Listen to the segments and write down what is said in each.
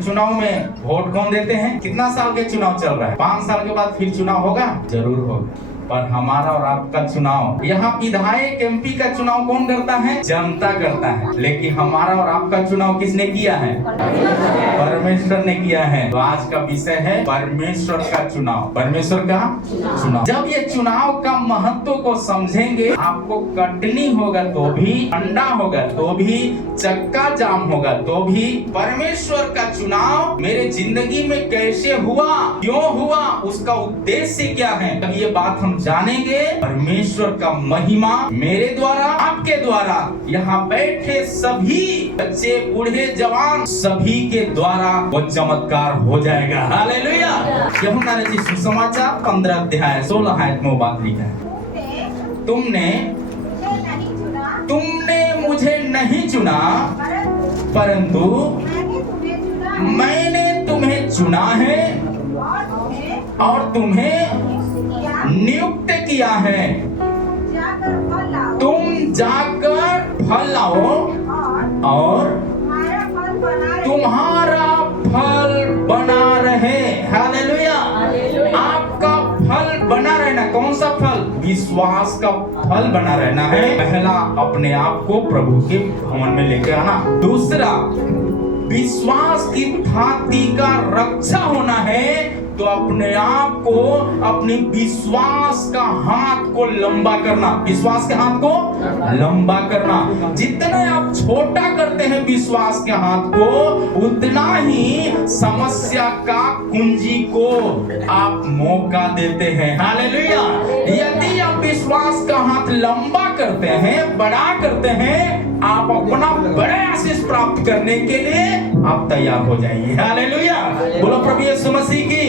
चुनाव में वोट कौन देते हैं? कितना साल के चुनाव चल रहा है? 5 साल के बाद फिर चुनाव होगा? जरूर होगा। पर हमारा और आपका चुनाव, यहाँ विधायक एमपी का चुनाव कौन करता है? जनता करता है। लेकिन हमारा और आपका चुनाव किसने किया है? परमेश्वर ने किया है। तो आज का विषय है परमेश्वर का चुनाव। परमेश्वर का चुनाव। जब ये चुनाव का महत्व को समझेंगे, आपको कटनी होगा तो भी, अंडा होगा तो भी, चक्का जाम होगा तो भी, परमेश्वर का चुनाव मेरे जिंदगी में कैसे हुआ, क्यों हुआ, उसका उद्देश्य क्या है, तब ये बात हम जानेंगे। परमेश्वर का महिमा मेरे द्वारा, आपके द्वारा, यहाँ बैठे सभी बच्चे, बूढ़े, जवान, सभी के द्वारा वो चमत्कार हो जाएगा। हालेलुया। यूहन्ना रचित सुसमाचार 15 अध्याय 16 आयत में बात लिखा है, तुमने मुझे नहीं चुना, परंतु मैंने तुम्हें चुना है और तुम्हें नियुक्त किया है। तुम जाकर फल लाओ और तुम्हारा फल बना रहे। हालेलुया। आपका फल बना रहना। कौन सा फल? विश्वास का फल बना रहना है। पहला, अपने आप को प्रभु के भवन में लेकर आना। दूसरा, विश्वास की थाती का रक्षा होना है, तो अपने आप को, अपनी विश्वास का हाथ को लंबा करना। विश्वास के हाथ को लंबा करना। जितना आप छोटा करते हैं विश्वास के हाथ को, उतना ही समस्या का कुंजी को आप मौका देते हैं। हालेलुया। यदि आप विश्वास का हाथ लंबा करते हैं, बड़ा करते हैं, आप अपना बड़े आशीष प्राप्त करने के लिए आप तैयार हो जाइए। हालेलुया। बोलो प्रभु यीशु मसीह की।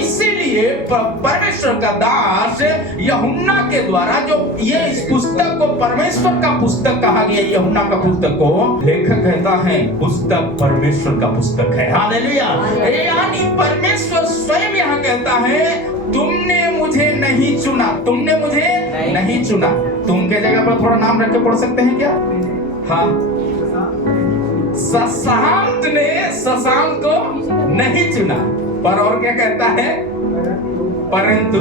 इसीलिए परमेश्वर का दास यूहन्ना के द्वारा, जो ये इस पुस्तक को परमेश्वर का पुस्तक कहा गया, यूहन्ना का पुस्तक को लेखक कहता है पुस्तक परमेश्वर का पुस्तक है। हालेलुया। यानी परमेश्वर स्वयं यहाँ कहता है, तुमने मुझे नहीं चुना, तुमने मुझे नहीं चुना। तुम के जगह पर थोड़ा नाम रख के पढ़ सकते हैं क्या? हाँ। शशांक ने शशांक को नहीं चुना, पर और क्या कहता है? परंतु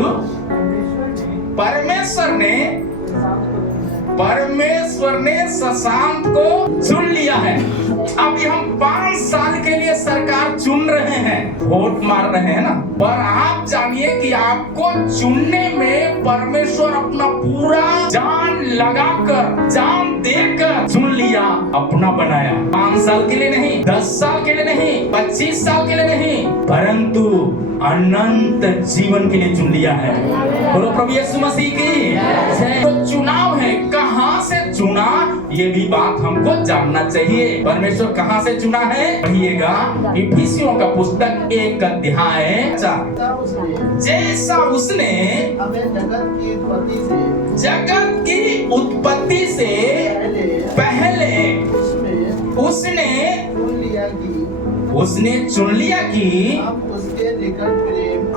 परमेश्वर ने शशांक को चुन लिया है। अभी हम 5 साल के लिए सरकार चुन रहे हैं, वोट मार रहे हैं ना। पर आप जानिए कि आपको चुनने में परमेश्वर अपना पूरा जान लगाकर, जान देकर चुन लिया, अपना बनाया। 5 साल के लिए नहीं, 10 साल के लिए नहीं, 25 साल के लिए नहीं, परंतु अनंत जीवन के लिए चुन लिया है। बोलो प्रभु यीशु मसीह की। तो चुनाव है, कहां से चुना, ये भी बात हमको जानना चाहिए। परमेश्वर कहां से चुना है? पढ़िएगा इफिसियों का पुस्तक 1 अध्याय 4। जैसा उसने जगत की उत्पत्ति से पहले उसने चुन लिया कि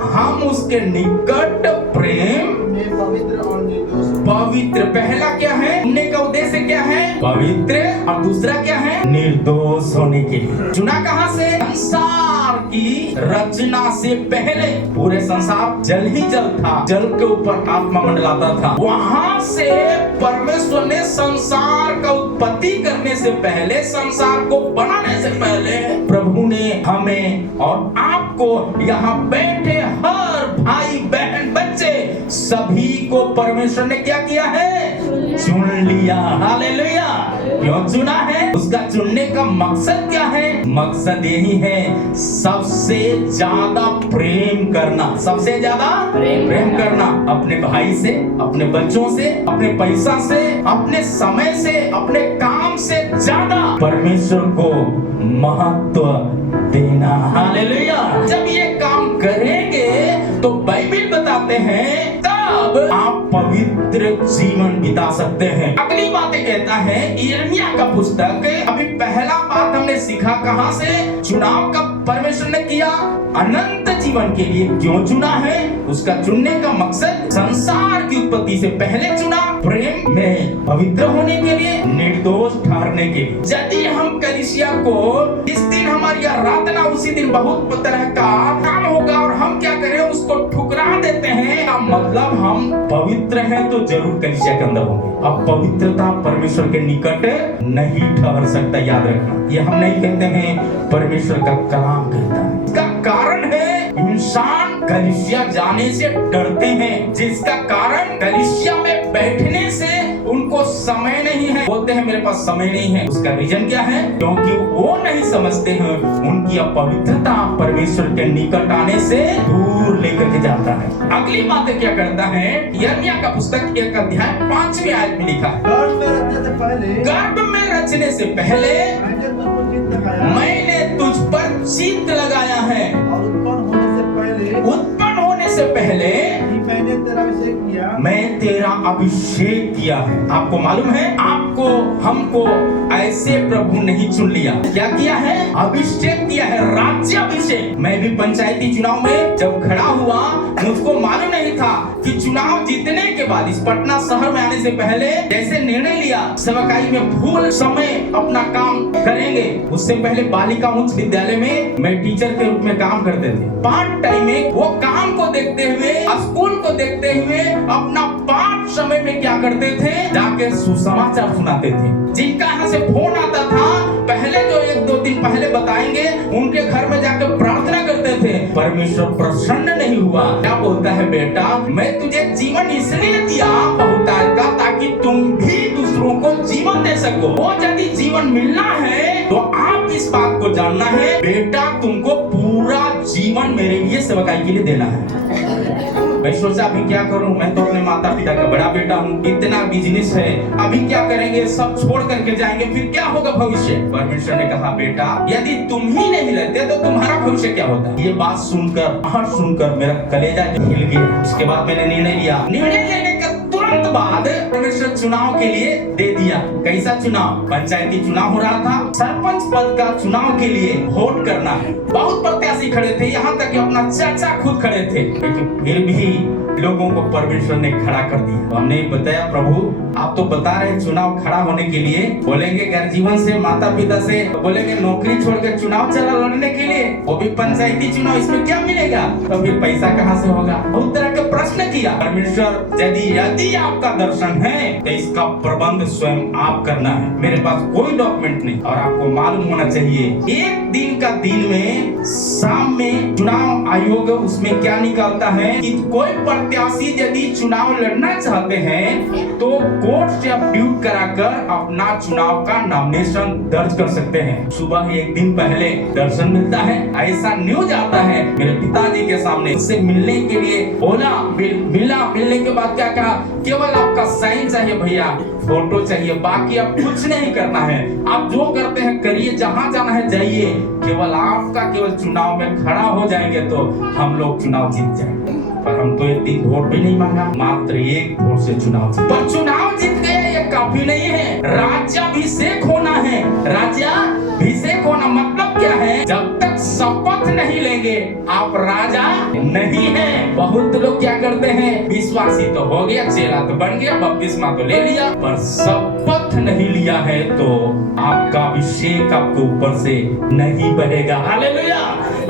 हम उसके निकट प्रेम में पवित्र। पहला क्या है? चुनने का उद्देश्य क्या है? पवित्र। और दूसरा क्या है? निर्दोष होने के लिए। चुना कहां से? संसार की रचना से पहले। पूरे संसार जल ही जल था, जल के ऊपर आत्मा मंडलाता था। वहां से परमेश्वर ने संसार का उत्पत्ति करने से पहले, संसार को बनाने से पहले, प्रभु ने हमें और आपको, यहाँ बैठे हर भाई बहन बच्चे सभी को परमेश्वर ने क्या किया है? चुन लिया। हालेलुया। क्यों चुना है? उसका चुनने का मकसद क्या है? मकसद यही है, सबसे ज्यादा प्रेम करना। सबसे ज्यादा प्रेम करना अपने भाई से, अपने बच्चों से, अपने पैसा से, अपने समय से, अपने काम से ज्यादा परमेश्वर को महत्व देना। हालेलुया। जब ये काम करेंगे तो बाइबल बताते हैं तब आप पवित्र जीवन बिता सकते हैं। अगली बातें कहता है यिर्मयाह का पुस्तक। अभी पहला बात हमने सीखा कहां से? चुनाव का परमेश्वर ने किया? अनंत जीवन के लिए क्यों चुना है? उसका चुनने का मकसद संसार की उत्पत्ति से पहले चुना, प्रेम में पवित्र होने के लिए, निर्दोष ठहरने के लिए। यदि हम कलीसिया को इस दिन हमारी आराधना उसी दिन बहुत तरह का काम होगा और हम क्या करें उसको ठुकरा देते हैं, का मतलब हम पवित्र हैं तो जरूर कलीसिया के अंदर होंगे। अब पवित्रता परमेश्वर के निकट नहीं ठहर सकता, याद रखना। ये हम नहीं कहते हैं, परमेश्वर का कलाम कहता है। इसका कारण है इंसान कलीसिया जाने से डरते हैं, जिसका कारण कलीसिया में बैठने से उनको समय नहीं है। बोलते हैं मेरे पास समय नहीं है। उसका रीजन क्या है? क्योंकि वो नहीं समझते हैं उनकी अपवित्रता परमेश्वर के निकट आने से दूर लेकर के जाता है। अगली बात क्या करता है? यिर्मयाह का पुस्तक 1 अध्याय 5वें आयत में लिखा है, गर्भ में रचने से पहले मैंने तुझ पर चित्त लगाया है, उत्पन्न होने से पहले मैं तेरा अभिषेक किया है। आपको मालूम है, आपको हमको ऐसे प्रभु नहीं चुन लिया। क्या किया है? अभिषेक किया है, राज्याभिषेक। मैं भी पंचायती चुनाव में जब खड़ा हुआ, मुझको मालूम नहीं था कि चुनाव जीतने के बाद इस पटना शहर में आने से पहले जैसे निर्णय लिया सेवकाई में फुल समय अपना काम करेंगे। उससे पहले बालिका उच्च विद्यालय में मैं टीचर के रूप में काम करते थे। पार्ट टाइम में वो काम को देखते हुए, स्कूल को देखते हुए अपना पार्ट समय में क्या करते थे? जाके सुसमाचार सुनाते थे। जिनका यहाँ से फोन आता था, पहले जो 1-2 दिन पहले बताएंगे, उनके घर में जाकर प्रार्थना करते थे। परमेश्वर प्रसन्न नहीं हुआ। क्या बोलता है? बेटा, मैं तुझे जीवन इसलिए दिया बहुतायत का, ताकि तुम भी दूसरों को जीवन दे सको। वो यदि जीवन मिलना है तो आप इस बात को जानना है, बेटा तुमको पूरा जीवन मेरे लिए सेवकाई के लिए देना है। मैं सोचा अभी क्या करूं, मैं तो अपने माता पिता का बड़ा बेटा हूं, इतना बिजनेस है, अभी क्या करेंगे, सब छोड़ करके जाएंगे, फिर क्या होगा भविष्य? परमेश्वर ने कहा, बेटा यदि तुम ही नहीं रहते तो तुम्हारा भविष्य क्या होता? ये बात सुनकर मेरा कलेजा हिल गया। उसके बाद मैंने निर्णय लेने का तुरंत बाद परमेश्वर चुनाव के लिए दे दिया। कैसा चुनाव? पंचायती चुनाव हो रहा था, सरपंच पद का चुनाव के लिए वोट करना है। बहुत प्रत्याशी खड़े थे, यहाँ तक कि अपना चाचा खुद खड़े थे, लेकिन फिर भी लोगों को परमेश्वर ने खड़ा कर दिया। तो हमने बताया, प्रभु आप तो बता रहे चुनाव खड़ा होने के लिए, बोलेंगे घर जीवन से, माता पिता से, तो बोलेंगे नौकरी छोड़कर चुनाव चला लड़ने के लिए, वो भी पंचायती चुनाव, इसमें क्या मिलेगा? तो फिर पैसा कहाँ से होगा? बहुत तरह के प्रश्न किया। परमेश्वर यदि आपका दर्शन है तो इसका प्रबंध स्वयं आप करना है, मेरे पास कोई डॉक्यूमेंट नहीं। और आपको मालूम होना चाहिए, एक दिन का दिन में शाम में चुनाव आयोग उसमें क्या निकालता है कि कोई प्रत्याशी यदि चुनाव लड़ना चाहते हैं तो कोर्ट से ड्यूट कराकर अपना चुनाव का नॉमिनेशन दर्ज कर सकते हैं। सुबह ही एक दिन पहले दर्शन मिलता है, ऐसा न्यूज आता है मेरे पिताजी के सामने। उससे मिलने के लिए बोला, मिलने के बाद क्या कहा? केवल आपका साइन चाहिए भैया, फोटो चाहिए, बाकी आप कुछ नहीं करना है, आप जो करते हैं करिए, जहाँ जाना है जाइए, केवल चुनाव में खड़ा हो जाएंगे तो हम लोग चुनाव जीत जाएंगे। पर हम तो एक दिन वोट भी नहीं मांगा, मात्र एक वोट से चुनाव जीत। पर चुनाव जीत गए ये काफी नहीं है, राज्याभिषेक होना है। राज्याभिषेक होना मतलब क्या है? जब तक शपथ नहीं लेंगे आप राजा नहीं है। बहुत लोग क्या करते हैं, विश्वासी तो हो गया, चेला तो बन गया, बपतिस्मा तो ले लिया, पर शपथ नहीं लिया है तो आपका अभिषेक आपके ऊपर से नहीं बहेगा। हालेलुया!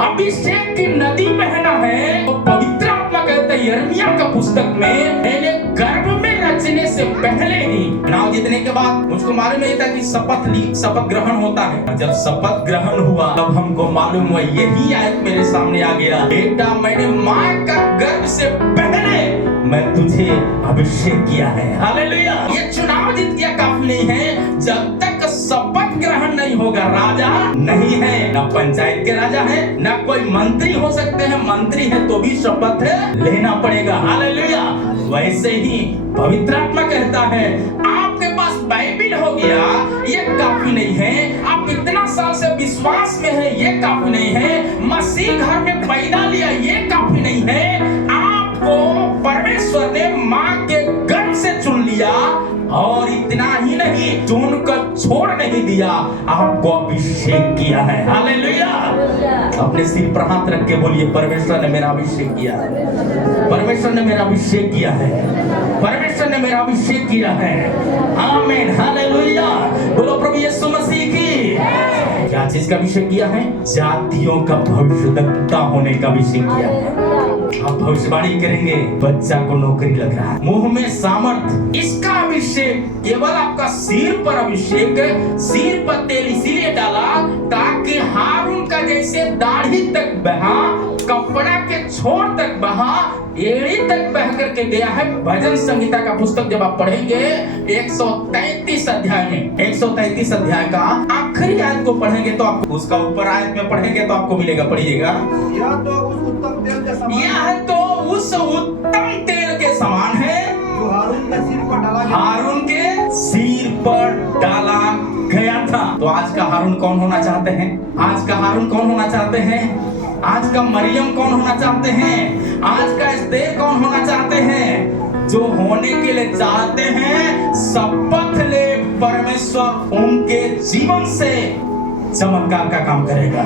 अभिषेक की नदी बहना है तो पवित्र आत्मा कहता है यिर्मयाह का पुस्तक में, मैंने गर्भ में रचने से पहले ही, चुनाव जीतने के बाद मुझको मालूम नहीं था कि शपथ ग्रहण होता है। जब शपथ ग्रहण हुआ तब हमको मालूम हुआ, यही आयत मेरे सामने आ गया, बेटा मैंने माँ का गर्भ से पहले मैं तुझे अभिषेक किया है। हालेलुया! ये चुनाव जीत गया काफी नहीं है, जब तक शपथ ग्रहण नहीं होगा राजा नहीं है। ना पंचायत के राजा है, ना कोई मंत्री हो सकते हैं, मंत्री है तो भी शपथ लेना पड़ेगा। हालेलुया! वैसे ही पवित्र आत्मा कहता है, आपके पास बाइबिल हो गया ये काफी नहीं है, आप इतना साल से विश्वास में है ये काफी नहीं है, मसीह घर में पैदा लिया ये काफी नहीं है, आपको परमेश्वर ने माँ के गर्भ से चुन लिया, और इतना ही नहीं, चुनकर छोड़ नहीं दिया, आपको अभिषेक किया है। हालेलुया! अपने सिर पर हाथ रख के बोलिए, परमेश्वर ने मेरा अभिषेक किया है, परमेश्वर ने मेरा अभिषेक किया है, परमेश्वर ने मेरा अभिषेक किया है। आमीन, हालेलुया। बोलो प्रभु यीशु मसीह की। क्या चीज का अभिषेक किया है? जातियों का भविष्यद्वक्ता होने का अभिषेक किया है। आप भविष्यवाणी करेंगे, बच्चा को नौकरी लग रहा है, मुंह में सामर्थ, इसका अभिषेक केवल आपका सिर पर अभिषेक, सिर पर तेल इसीलिए डाला ताकि हारून का जैसे दाढ़ी तक बहा, कपड़ा के छोर तक बहा, एड़ी तक बह करके गया है। भजन संहिता का पुस्तक जब आप पढ़ेंगे 133 अध्याय में, 133 अध्याय का आखिरी आयत को पढ़ेंगे तो आपको, उसका ऊपर आयत में पढ़ेंगे तो आपको मिलेगा, पढ़िएगा। यह तो उस उत्तम तेल के समान, यह तो उस उत्तम तेल के समान है जो हारून के सिर पर डाला गया, हारून के सिर पर डाला गया था। तो आज का हारून कौन होना चाहते हैं? आज का हारून कौन होना चाहते हैं? आज का मरियम कौन होना चाहते हैं? आज का एस्तेर कौन होना चाहते हैं? जो होने के लिए चाहते हैं, शपथ ले, परमेश्वर उनके जीवन से चमत्कार का काम करेगा।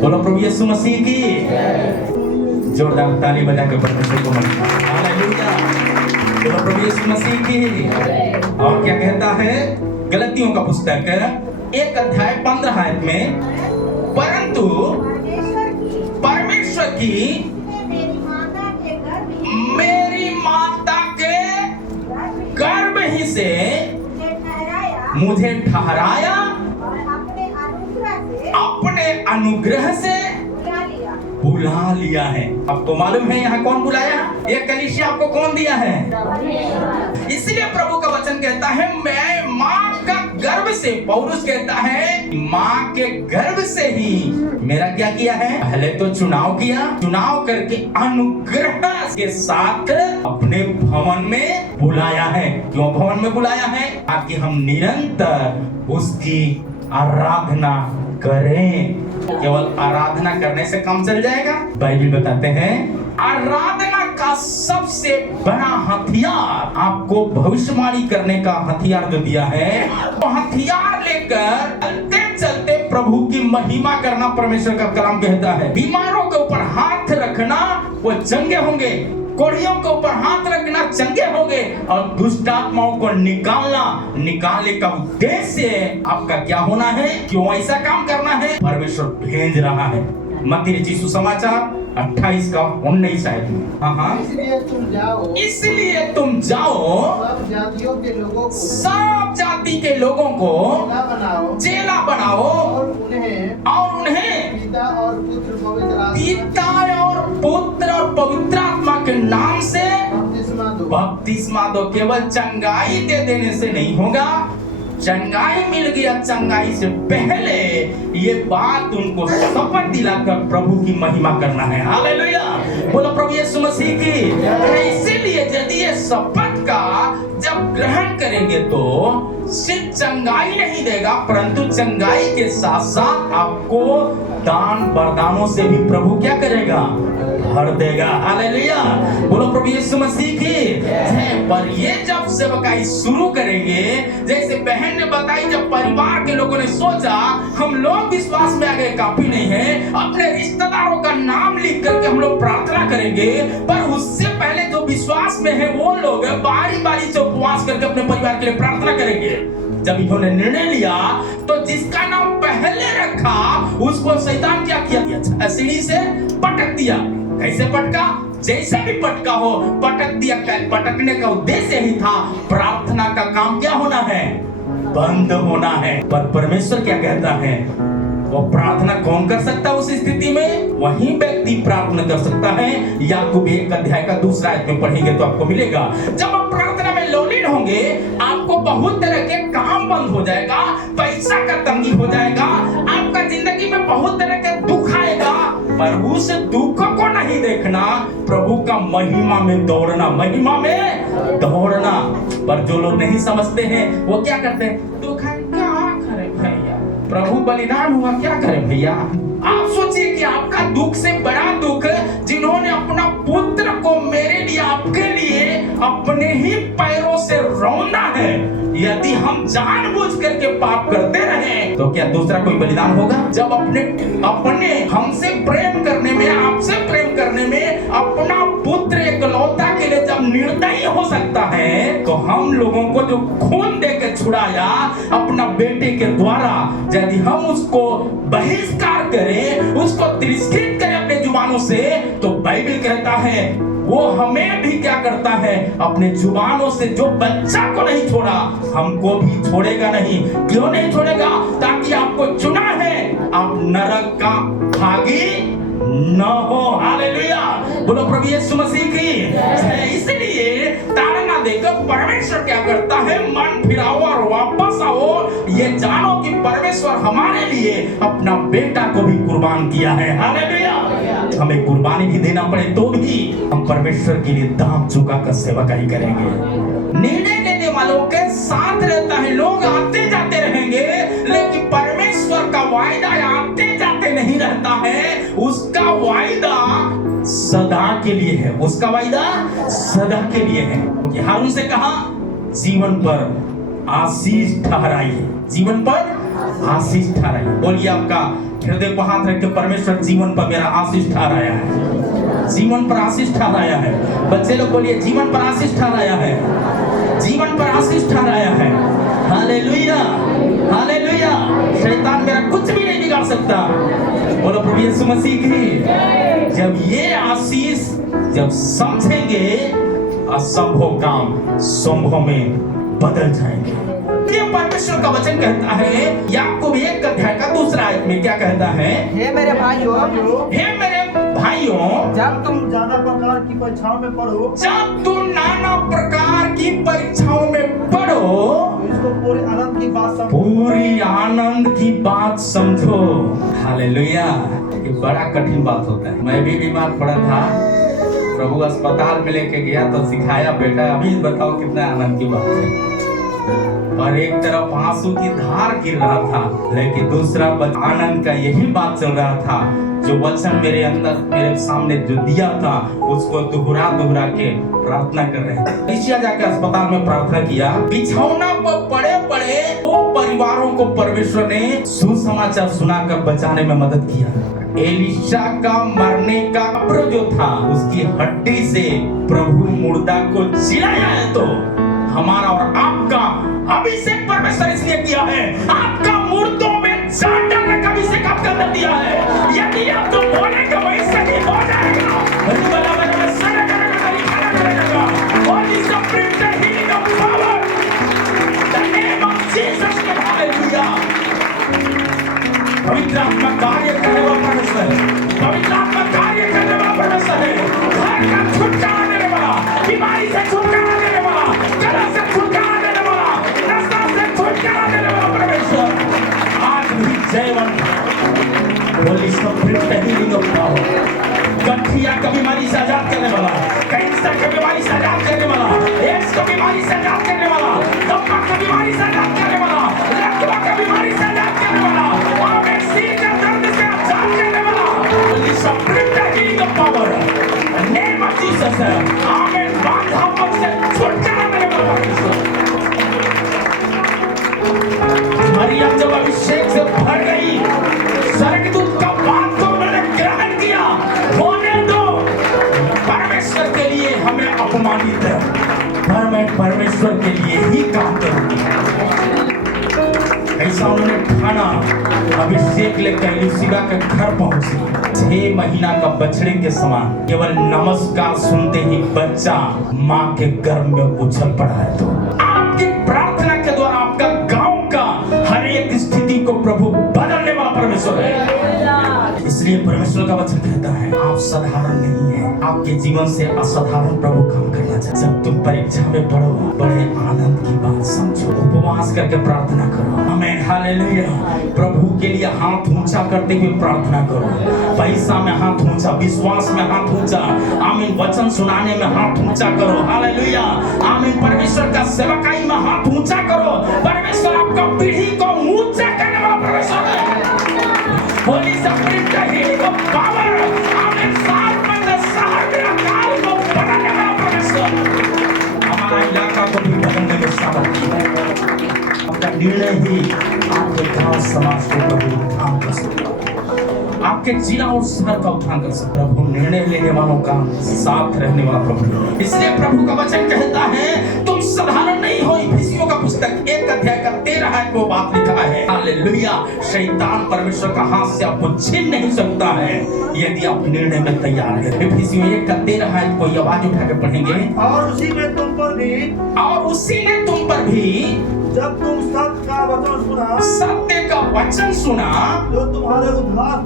बोलो प्रभु यीशु मसीह की। जोरदार ताली बजा के परमेश्वर को मनाओ। हालेलुया। बोलो प्रभु यीशु मसीह की। और क्या कहता है गलतियों का पुस्तक 1 अध्याय 15 आयत में, परंतु परमेश्वर की मेरी माता के गर्भ ही से मुझे ठहराया, अपने अनुग्रह से बुला लिया है। आपको मालूम है यहाँ कौन बुलाया? ये कलीसिया आपको कौन दिया है? इसलिए प्रभु का वचन कहता है, मैं माँ का गर्भ से, पौलुस कहता है माँ के गर्भ से ही मेरा क्या किया है? पहले तो चुनाव किया, चुनाव करके अनुग्रह के साथ अपने भवन में बुलाया है। क्यों भवन में बुलाया है? ताकि हम निरंतर उसकी आराधना करें। केवल आराधना करने से काम चल जाएगा? बाइबल बताते हैं आराधना का सबसे बड़ा हथियार, आपको भविष्यवाणी करने का हथियार जो दिया है, तो हथियार लेकर चलते चलते प्रभु की महिमा करना परमेश्वर का कलाम कहता है। बीमारों के ऊपर हाथ रखना, वो चंगे होंगे। कोढ़ियों के ऊपर हाथ रखना, चंगे होंगे। और दुष्ट आत्माओं को निकालना, निकालने का उद्देश्य आपका क्या होना है? क्यों ऐसा काम करना है? परमेश्वर भेज रहा है। मत्ती रचित सुसमाचार 28 का 19 आयत में। हाँ, इसलिए तुम जाओ, सब जातियों के लोगों को, सब जाति के लोगों को चेला बनाओ और उन्हें पिता और पुत्र और पवित्र आत्मा के नाम से बपतिस्मा दो। केवल चंगाई दे देने से नहीं होगा। चंगाई मिल गया, चंगाई से पहले ये बात उनको शपथ दिलाकर प्रभु की महिमा करना है। हालेलुया। बोलो प्रभु यीशु मसीह की। इसीलिए यदि ये शपथ का जब ग्रहण करेंगे तो सिर्फ चंगाई नहीं देगा, परंतु चंगाई के साथ साथ आपको दान वरदानों से भी प्रभु क्या करेगा? भर देगा। हालेलुया। बोलो प्रभु यीशु मसीह की। पर ये जब सेवकाई शुरू करेंगे, जैसे बहन ने बताई, जब परिवार के लोगों ने सोचा हम लोग विश्वास में आ गए, काफी नहीं है, अपने रिश्तेदारों का नाम लिख करके हम लोग प्रार्थना करेंगे। पर उससे पहले जो विश्वास में है वो लोग बारी बारी से उपवास करके अपने परिवार के लिए प्रार्थना करेंगे। जब इन्होंने निर्णय लिया तो जिसका नाम पहले रखा उसको शैतान क्या किया? सीढ़ी से पटक दिया। कैसे पटका? जैसे भी पटका हो, पटक दिया। पटकने का उद्देश्य ही था प्रार्थना का काम क्या होना है? बंद होना है। पर परमेश्वर क्या कहता है? वो प्रार्थना कौन कर सकता है उस स्थिति में? वही व्यक्ति प्रार्थना कर सकता है। याकूब 1 अध्याय का 2 आयत में पढ़ेंगे तो आपको मिलेगा। जब आप प्रार्थना में लोलीन होंगे, आपको बहुत तरह के काम बंद हो जाएगा, पैसा का तंगी हो जाएगा, आपका जिंदगी में बहुत तरह के दुख आएगा, पर उस दुख को नहीं देखना, प्रभु का महिमा में दौड़ना, महिमा में दौड़ना। पर जो लोग नहीं समझते हैं वो क्या करते हैं? दुख है, क्या करे भैया, प्रभु बलिदान हुआ, क्या करे भैया। आप सोचिए कि आपका दुख से बड़ा दुख जिन्होंने अपना पुत्र को मेरे लिए, आपके लिए अपने ही पैरों से रौंदा है, यदि हम जानबूझ करके पाप करते रहे तो क्या दूसरा कोई बलिदान होगा? जब अपने हमसे प्रेम करने में, आपसे प्रेम करने में अपना पुत्र एकलौता के लिए जब निर्दयी हो सकता है, तो हम लोगों को जो खून दे के छुड़ाया अपना बेटे के द्वारा, यदि हम उसको बहिष्कार करें, उसको तिरस्कृत करें अपने जुबानों से, तो बाइबल कहता है वो हमें भी क्या करता है? अपने जुबानों से जो बच्चा को नहीं छोड़ा, हमको भी छोड़ेगा नहीं। क्यों नहीं छोड़ेगा? ताकि आपको चुना है, आप नरक का भागी न हो। हालेलुया, बोलो प्रभु यीशु मसीह की। इसलिए ताड़ना देकर परमेश्वर क्या करता है? मन फिराओ और वापस आओ, ये जानो कि परमेश्वर हमारे लिए अपना बेटा को भी कुर्बान किया है। हालेलुया, हमें कुर्बानी भी देना पड़े तो भी हम परमेश्वर के लिए दाम चुका कर सेवकाई करेंगे। निर्णय लेने वालों के साथ रहता है, लोग आते जाते रहेंगे, लेकिन परमेश्वर का वायदा आते जाते नहीं रहता है। उसका वायदा सदा के लिए है, उसका वायदा सदा के लिए है। हारून से कहा जीवन पर आशीष ठहराइए, जीवन पर आशीष ठहराइए। बोलिए आपका हृदय पर हाथ रख के, परमेश्वर जीवन पर मेरा आशीष ठहराया है, जीवन पर आशीष ठहराया है। बच्चे लोग बोलिए जीवन पर आशीष ठहराया है, जीवन पर आशीष ठहराया है। हालेलुया, हालेलुया, शैतान मेरा कुछ भी नहीं बिगाड़ सकता। बोलो प्रभु यीशु मसीह की। जब ये आशीष जब समझेंगे, असंभव काम संभव में बदल जाएंगे। ये परमेश्वर का वचन कहता है, याकूब 1 अध्याय का 2 आयत में क्या कहता है? हे मेरे भाइयों, जब तुम नाना प्रकार की परीक्षाओं में पढ़ो, जब तुम नाना प्रकार की परीक्षाओं में पढ़ो, इसको पूरी आनंद की बात समझो, पूरी आनंद की बात समझो। हालेलुया, ये बड़ा कठिन बात होता है। मैं भी बीमार पड़ा था, प्रभु अस्पताल में लेके गया तो सिखाया, बेटा अभी बताओ कितना आनंद की बात है। और एक तरफ आंसू की धार गिर रहा था, लेकिन दूसरा आनंद का यही बात चल रहा था। जो वचन मेरे अंदर, मेरे सामने जो दिया था, उसको दोहरा दोहरा के प्रार्थना कर रहे थे। एलिशा जाके अस्पताल में प्रार्थना किया, बिछौना पर पड़े पड़े वो परिवारों को परमेश्वर ने सुसमाचार सुनाकर बचाने में मदद किया। एलिशा का मरने का कब्र जो था, उसकी हड्डी से प्रभु मुर्दा को जिलाया है। तो हमारा और आपका अभिषेक परमेश्वर इसलिए किया है, आपका मुर्दों में जान डालने का अभिषेक आपके अंदर दिया है। यदि आप तो बोलेंगे वैसे ही हो जाएगा। Holy Spirit, the healing of power, the name of Jesus, hallelujah. पवित्र आत्मा कार्य करने वाला परमेश्वर है, पवित्र आत्मा कार्य करने वाला परमेश्वर है। घर का छुटकारा देने वाला, बीमारी से छुटकारा देने वाला, कलह से छुटकारा देने वाला, नशा से छुटकारा देने वाला परमेश्वर आज भी जयवंत है। Holy Spirit, the healing of power, गठिया की बीमारी से आजाद करने वाला, कैंसर की बीमारी से आजाद करने वाला, एड्स की बीमारी से आजाद करने वाला, दमा की बीमारी से आजाद करने वाला, लकवा की बीमारी से आजाद करने वाला, और एक सिर के दर्द से आजाद करने वाला। Holy Spirit, the healing of power, the name of Jesus, आमीन। बाधाओं से छुटकारा देने वाला परमेश्वर। मरियम जब अभिषेक से भर गई, स्वर्गदूत का बात को उन्होंने ग्रहण किया, होने दो। परमेश्वर के लिए हमें अपमानित है, पर मैं परमेश्वर के लिए ही काम करूंगी। ऐसा उन्होंने ठाना। अभिषेक लेकर एलीशिबा के घर पहुंची। 6 महीना का बछड़े के समान, केवल नमस्कार सुनते ही बच्चा माँ के गर्भ में उछल पड़ा है। तो आपकी प्रार्थना के द्वारा आपका गांव का हर एक स्थिति को प्रभु बदलने वाला परमेश्वर है। इसलिए परमेश्वर का वचन कहता है, आप साधारण नहीं है, आपके जीवन से असाधारण प्रभु काम करना चाहते। जब तुम परीक्षा में पढ़ो, बड़े आनंद की बात समझो, उपवास करके प्रार्थना करो। आमीन, हालेलुया। प्रभु के लिए हाथ ऊंचा करते हुए प्रार्थना करो। पैसा में हाथ ऊंचा, विश्वास में हाथ ऊंचा, आमीन। वचन सुनाने में हाथ ऊंचा करो, हालेलुया, आमीन। परमेश्वर का सेवकाई में हाथ ऊंचा करो। परमेश्वर आपका पीढ़ी को ऊंचा करने वाला परमेश्वर है। Holy Spirit, the healing of power, आमीन। शहर में अकाल को बदलने वाला परमेश्वर हमारा इलाका को भी बदलने में सामर्थ्य है। निर्णय ही आपके गांव समाज को प्रभु उत्थान कर सकता है, आपके जिला और शहर का उत्थान कर सकता है। प्रभु निर्णय लेने वालों का साथ रहने वाला प्रभु। इसलिए प्रभु का वचन कहता है तुम साधारण नहीं हो। इफिसियों का पुस्तक 1 अध्याय का 13 को बात लिखा है। हालेलुया। शैतान परमेश्वर का हाथ से आपको छीन नहीं सकता है यदि आप निर्णय में तैयार हैं। इफिसियों 1 का 13 को आवाज उठा के पढ़ेंगे। और उसी ने तुम पर भी जब तुम सत्य का वचन सुना जो तुम्हारे उद्धार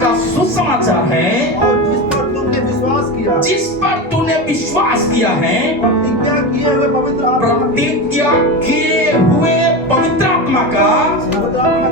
का सुसमाचार है और जिस पर तुमने विश्वास किया है प्रतिज्ञा किए हुए पवित्र आत्मा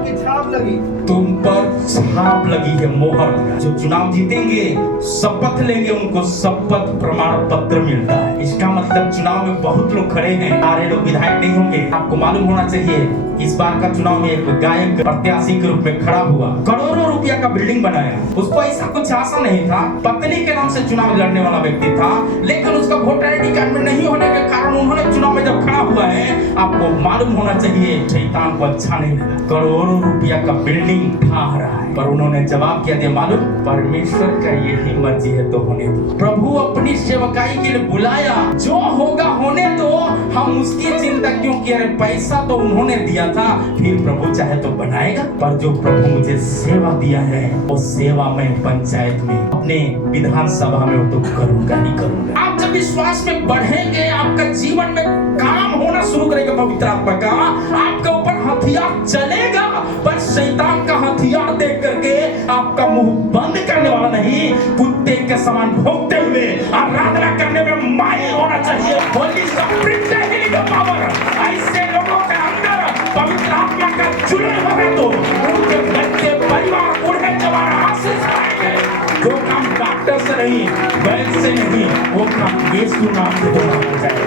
की छाप लगी, तुम पर छाप लगी है, मोहर। जो चुनाव जीतेंगे, शपथ लेंगे, उनको शपथ प्रमाण पत्र मिलता है। इसका मतलब चुनाव में बहुत लोग खड़े हैं, सारे लोग विधायक नहीं होंगे। आपको मालूम होना चाहिए इस बार का चुनाव में एक गायक प्रत्याशी के रूप में खड़ा हुआ, करोड़ों रुपया का बिल्डिंग बनाया। उसको ऐसा कुछ आशा नहीं था, पत्नी के नाम से चुनाव लड़ने वाला व्यक्ति था, लेकिन उसका वोटर आईडी कार्ड में नहीं होने के कारण उन्होंने चुनाव में जब खड़ा हुआ है, आपको मालूम होना चाहिए शैतान को अच्छा नहीं लगा। करोड़ों रुपया का बिल्डिंग ढा रहा है, पर उन्होंने जवाब क्या दिया मालूम? परमेश्वर का यही मर्जी है तो होने दो। प्रभु अपनी सेवकाई के लिए बुलाया, जो होगा होने दो, हम उसकी चिंता क्यों किया? पैसा तो उन्होंने दिया था, फिर प्रभु चाहे तो बनाएगा। पर जो प्रभु मुझे सेवा दिया है, वो सेवा मैं पंचायत में, अपने विधानसभा में वो तो करूंगा ही करूंगा। आप जब विश्वास में बढ़ेंगे, आपका जीवन में काम होना शुरू करेगा पवित्र आत्मा का, आपके ऊपर हथियार चलेगा, पर शैतान का हथियार देख करके आपका मुंह बंद करने वाला नहीं, कुत्ते के समान भौंकते हुए आराधना करने में माहिर होना चाहिए। होली स्पिरिट पावर ऐसे लोगों के अंदर पवित्र आत्मा का जुलूस होगा तो उनके बच्चे, परिवार, बूढ़े जवान आशीष पाएंगे। जो काम डॉक्टर से नहीं, वैद्य से नहीं, वो काम यीशु नाम से हो जाएगा।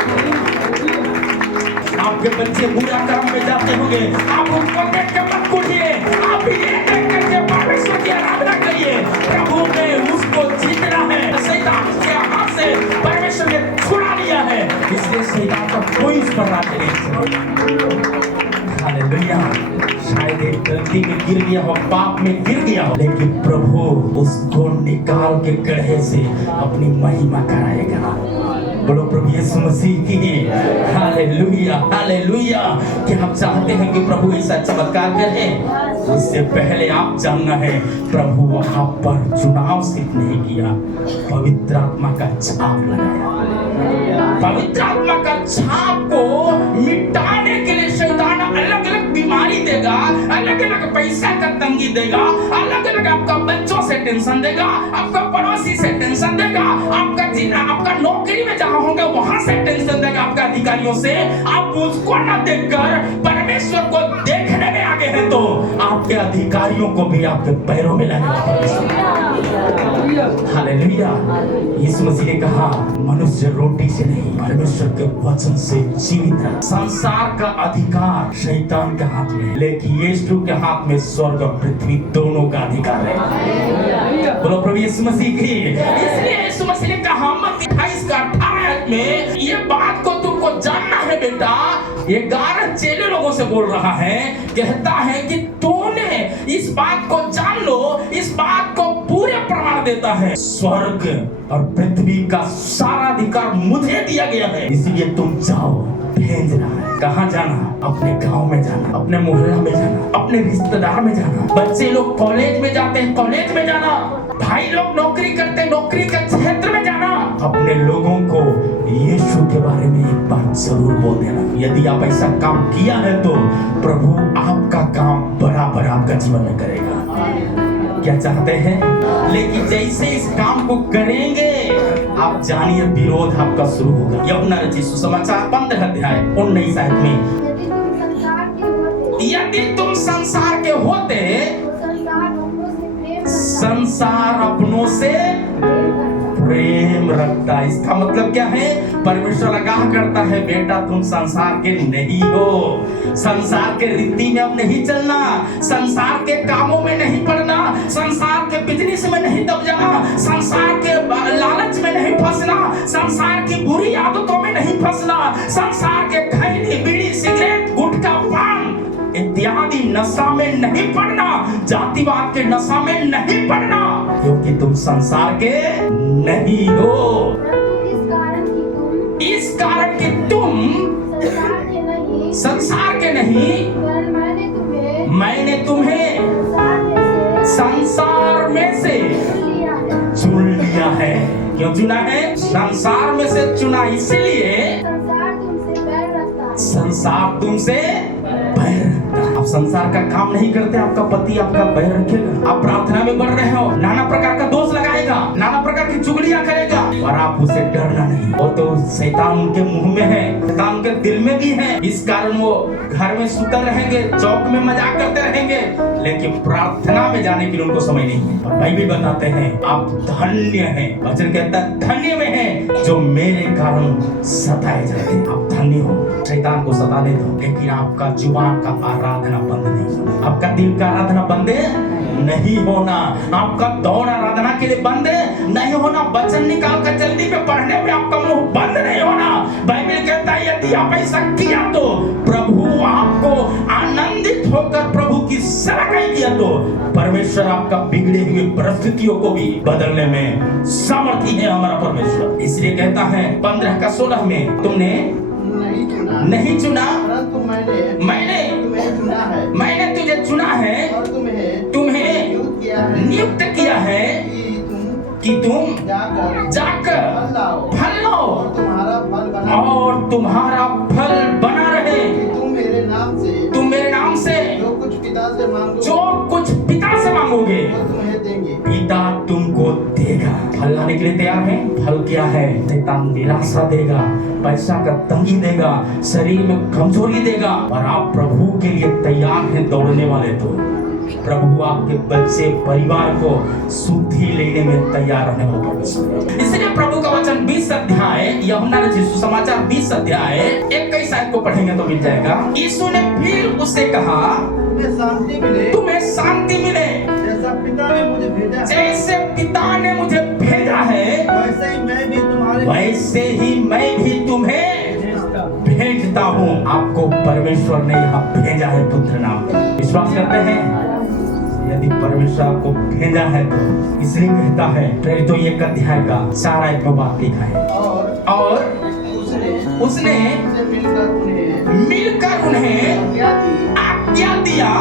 आपके बच्चे बुरा कर्म में जाते होंगे, आप उनको देख के मत कूदिए, आप ये देख करके परमेश्वर की आराधना करिए। प्रभु ने उसको जीतना है, शैतान के हाथ से परमेश्वर ने छुड़ा लिया है, इसलिए शैतान का कोई इस पर राज नहीं। हालेलुया। शायद एक गलती में गिर गया हो, पाप में गिर गया हो, लेकिन प्रभु उसको निकाल के गड्ढे से अपनी महिमा कराएगा। बोलो प्रभु यीशु मसीह की हालेलुया, हालेलुया। कि हम चाहते हैं कि प्रभु ऐसा चमत्कार करे, उससे पहले आप जानना है प्रभु आप पर चुनाव सिर्फ नहीं किया, पवित्र आत्मा का छाप लगाया। पवित्र आत्मा का छाप को मिटाने के लिए शैतान अलग अलग बीमारी देगा, अलग अलग पैसा का तंगी देगा, अलग अलग आपका बच्चों से टेंशन देगा, आपका पड़ोसी से टेंशन देगा, आपका नौकरी में जहां होंगे वहां से टेंशन देगा, आपका अधिकारियों से। आप उसको न देखकर परमेश्वर को देखने में आगे हैं तो आपके अधिकारियों को भी आपके पैरों में लगेगा। हालेलुया। यीशु मसीह ने कहा मनुष्य रोटी से नहीं, परमेश्वर के वचन से जीवित है। संसार का अधिकार शैतान के हाथ में, लेकिन यीशु के हाथ में स्वर्ग और पृथ्वी दोनों का अधिकार है। बोलो प्रभु यीशु मसीह की। इसलिए यीशु मसीह ने कहा मत्ती 28:18 में ये बात को तुमको जानना है बेटा। 11 चेले लोगों से बोल रहा है, कहता है कि तूने इस बात को जान लो, इस बात को पूरे प्रमाण देता है, स्वर्ग और पृथ्वी का सारा अधिकार मुझे दिया गया है, इसलिए तुम जाओ। भेजना है, कहाँ जाना? अपने गांव में जाना, अपने मोहल्ला में जाना, अपने रिश्तेदार में जाना। बच्चे लोग कॉलेज में जाते हैं, कॉलेज में जाना। भाई लोग नौकरी करते हैं, नौकरी के क्षेत्र में जाना। अपने लोगों को यीशु के बारे में एक बात जरूर बोल देना। यदि आप ऐसा काम किया है तो प्रभु आपका काम बराबर आपका जीवन में करेगा। क्या चाहते हैं? लेकिन जैसे इस काम को करेंगे, आप जानिए विरोध आपका शुरू होगा। यूहन्ना रचित सुसमाचार 15 अध्याय 19 आयत में, यदि तुम संसार के होते, संसार अपनों से प्रेम रखता है। इसका मतलब क्या है? परमेश्वर आगाह करता है बेटा तुम संसार के नहीं हो, संसार के रीति में अब नहीं चलना, संसार के कामों में नहीं पड़ना, संसार के बिजनेस में नहीं दब जाना, संसार के लालच में नहीं फंसना, संसार की बुरी आदतों में नहीं फंसना, संसार के खैनी, बीड़ी, सिगरेट, नशा में नहीं पड़ना, जातिवाद के नशा में नहीं पड़ना, क्योंकि तुम संसार के नहीं हो। इस कारण कि तुम संसार के नहीं, मैंने तुम्हें संसार में से चुन लिया है। क्यों चुना है? संसार में से चुना इसलिए संसार तुमसे बैर रखता है। आप संसार का काम नहीं करते, आपका पति आपका बैर रखेगा। आप प्रार्थना में बढ़ रहे हो, नाना प्रकार का दोष लगाएगा, नाना प्रकार की चुगलियां करेगा, और आप उसे डरना नहीं। वो तो शैतान उनके मुंह में है, शैतान उनके दिल में भी है। इस कारण वो घर में सुते रहेंगे, चौक में मजाक करते रहेंगे, लेकिन प्रार्थना में जाने के लिए उनको समय नहीं है। और बाइबल बताते हैं आप धन्य हैं, वचन कहता है धन्य में है जो मेरे कारण सताए जाते हैं। आप धन्य हो। शैतान को सताने दो, लेकिन आपका जुबान का आराधना बंद नहीं होना, आपका दिल का आराधना बंद नहीं होना, आपका दौड़ आराधना के लिए बंद नहीं होना, वचन निकाल कर जल्दी में पढ़ने में आपका मुंह बंद नहीं होना। बाइबल कहता है यदि आप ऐसा किया तो प्रभु आपको आनंदित होकर प्रभु की सेवा किया तो परमेश्वर आपका बिगड़े हुए परिस्थितियों को भी बदलने में सामर्थी है हमारा परमेश्वर। इसलिए कहता है 15:16 में तुमने नहीं चुना, परंतु मैंने तुझे चुना है और तुम्हें नियुक्त किया है कि तुम जाकर फल लो और तुम्हारा फल बना रहे। तुम मेरे नाम से जो कुछ पिता से मांगोगे पिता तुमको देगा। फल लाने के लिए तैयार है। फल क्या है? शैतान निराशा देगा, पैसा का तंगी देगा, शरीर में कमजोरी देगा, और आप प्रभु के लिए तैयार हैं दौड़ने वाले तो प्रभु आपके बच्चे परिवार को शुद्धि लेने में तैयार रहने वाला। इसलिए प्रभु का वचन 20 अध्याय यूहन्ना रचित सुसमाचार 20 अध्याय 21 आयत को पढ़ेंगे तो मिल जाएगा। यीशु ने फिर उससे कहा तुम्हें शांति मिले, जैसे पिता ने मुझे भेजा है वैसे ही मैं भी तुम्हें भेजता हूँ। आपको परमेश्वर ने यहाँ भेजा है पुत्र नाम। विश्वास करते हैं? यदि परमेश्वर आपको भेजा है तो इसलिए कहता है प्रेरितों 1 अध्याय का 4 आयत में बात लिखा है, और उसने मिलकर उन्हें आज्ञा दिया।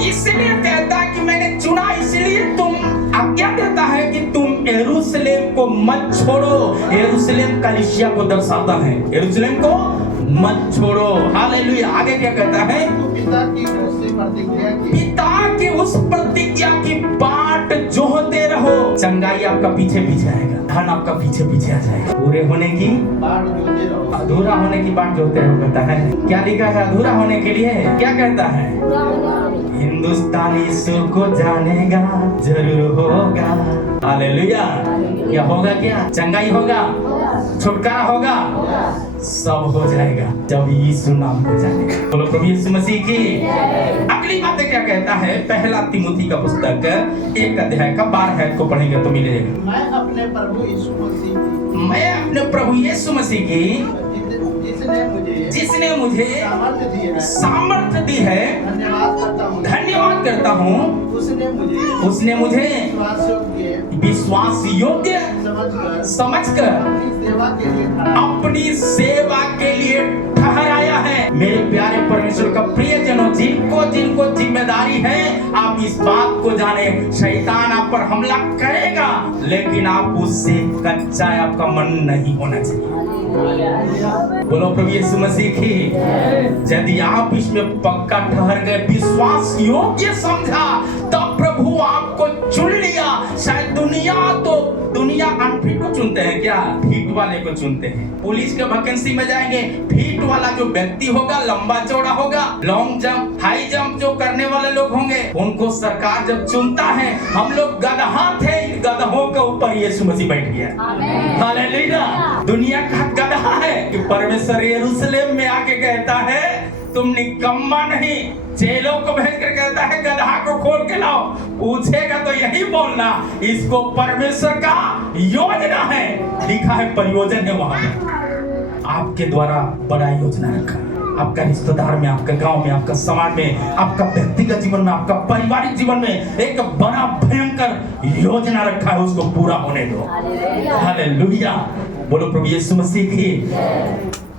इसलिए कहता है कि मैंने चुना, इसलिए तुम आज्ञा देता है कि तुम यरूशलेम को मत छोड़ो। यरूशलेम कलीसिया को दर्शाता है, यरूशलेम को मत छोड़ो। हालेलुया। आगे क्या कहता है? पिता की उस प्रतिज्ञा की बाट जोहते रहो। चंगाई आपका पीछे पीछे आएगा, धन आपका पीछे पीछे आ जाएगा। पूरे होने की अधूरा होने की बाट जोहते रहो कहता है। क्या लिखा है अधूरा होने के लिए? क्या कहता है? हिंदुस्तानी सुर को जानेगा जरूर होगा। हालेलुया। क्या होगा? क्या चंगाई होगा, छुटकारा होगा, सब हो जाएगा जब यीशु नाम को जानेगा। बोलो प्रभु यीशु मसीह की। अगली बात क्या कहता है? पहला तिमोथी का पुस्तक 1 अध्याय का 12 आयत को पढ़ेंगे तो मिलेगा। मैं अपने प्रभु यीशु मसीह की जिसने मुझे सामर्थ्य दी है धन्यवाद करता हूँ। उसने मुझे विश्वास योग्य समझकर अपनी सेवा के लिए ठहराया है। मेरे प्यारे परमेश्वर का प्रियजनों, जिनको जिम्मेदारी है, आप इस बात को जाने शैतान आप पर हमला करेगा, लेकिन आप उससे कच्चा आपका मन नहीं होना चाहिए। बोलो प्रभु यीशु मसीह की। यदि आप इसमें पक्का ठहर गए, विश्वास योग्य समझा, तब प्रभु आपको चुन लिया। शायद दुनिया अनफिट को चुनते हैं, क्या फिट वाले को चुनते हैं। पुलिस के वैकेंसी में जाएंगे, फिट वाला जो व्यक्ति होगा, लंबा चौड़ा होगा, लॉन्ग जंप हाई जंप जो करने वाले लोग होंगे, उनको सरकार जब चुनता है। हम लोग गदहा थे, इन गदहों के ऊपर यीशु मसीह बैठ गया। हालेलुया। दुनिया का गदहा है कि परमेश्वर यरूशलेम में आके कहता है तुम निकम्मा नहीं, चेलों को भेजकर कहता है गदहा को खोल के लाओ। पूछेगा तो यही बोलना, इसको परमेश्वर का योजना है। लिखा है परियोजन है वहां पर, आपके द्वारा बड़ा योजना रखा, आपका रिश्तेदार में, आपका गांव में, आपका समाज में, आपका व्यक्तिगत जीवन में, आपका पारिवारिक जीवन में एक बड़ा भयंकर योजना रखा है, उसको पूरा होने दो। हालेलुया। बोलो प्रभु यीशु मसीह की।